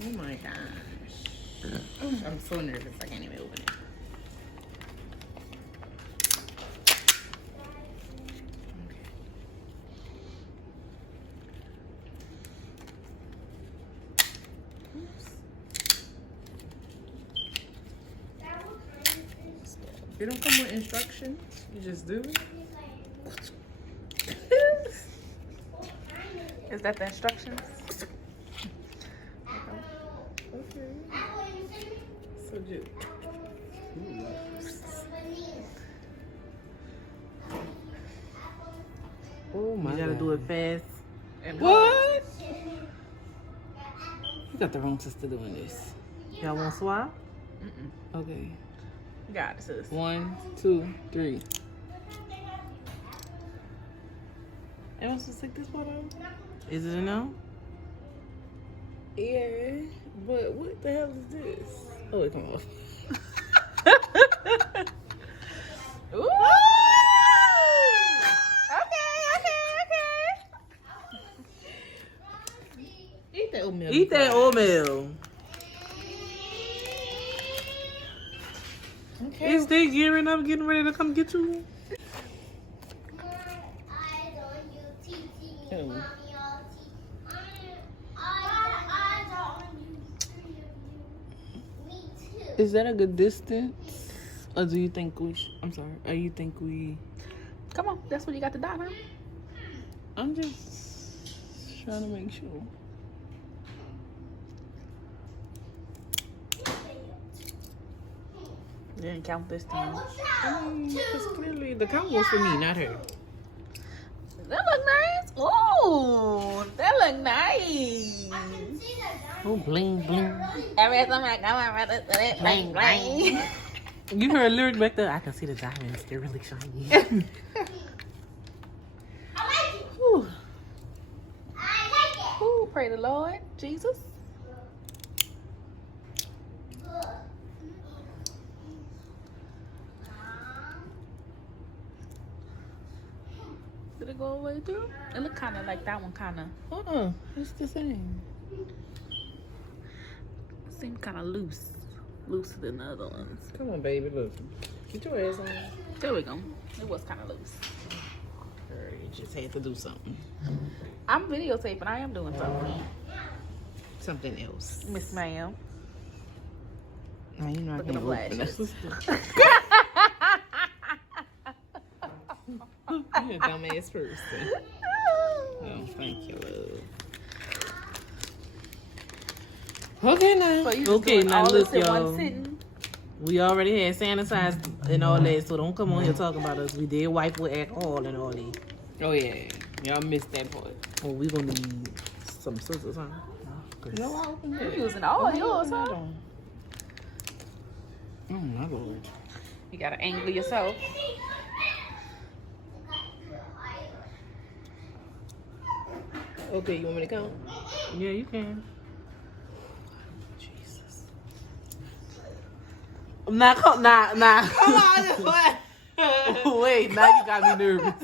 Oh my gosh. I'm so nervous. I can't even open it. You don't come with instructions. You just do it. Is that the instructions? Okay. So just. Oh my You gotta God. do it fast. And What? You got the wrong sister doing this. Y'all want to swap? Okay. Got it, sis. 1, 2, 3. Am I supposed to take this part out? Is it a no? Yeah, but what the hell is this? Oh, it come off. Ooh. Okay. Eat that oatmeal. Eat that oatmeal. Okay. Is they gearing up, getting ready to come get you? Oh. Is that a good distance? Or do you think we I'm sorry. Or you think we... Come on, that's what you got the dot, huh? I'm just trying to make sure. Didn't count this time. Because clearly the count was for me, not her. That look nice. Oh, that look nice. Oh, bling, bling. Every time I come around it, bling, bling. You heard a lyric back there? I can see the diamonds. They're really shiny. Whew. Ooh, pray the Lord, Jesus. Did it go all the way through? It looked kind of like that one, kind of. It's the same. Seemed kind of looser than the other ones. Come on, baby, look. Get your ass on. There we go. It was kind of loose. Girl, you just had to do something. I'm videotaping. I am doing something. Something else. Miss Ma'am. No, you're not Look at gonna the open flashes. it. You're a dumbass person. Oh, thank you, love. Okay, now. So you just Okay, doing now all look, this in one y'all. sitting? We already had sanitized and all that, so don't come on here talking about us. We did wipe with alcohol and all that. Oh, yeah. Y'all missed that part. Oh, we gonna need some scissors, huh? No, I opened You're it. using all yours, huh? Oh, my Lord. You gotta angle yourself. Okay, you want me to count? Yeah, you can. Jesus. Nah. Come on, what? Wait, now you got me nervous.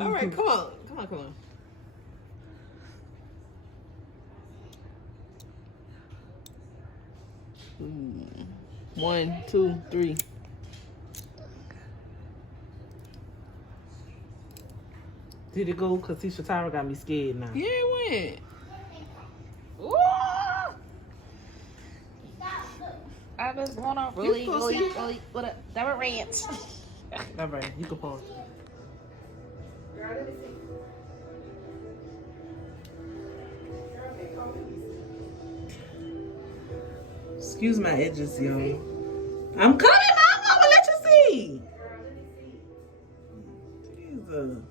All right, come on. Come on. 1, 2, 3. Did it go? Cause see, Shatira got me scared now. Yeah, it went. Ooh! I just wanna really what a double ranch. All right, you can pause. Excuse my edges, y'all. I'm coming, Mom. I'm gonna let you see. Jesus.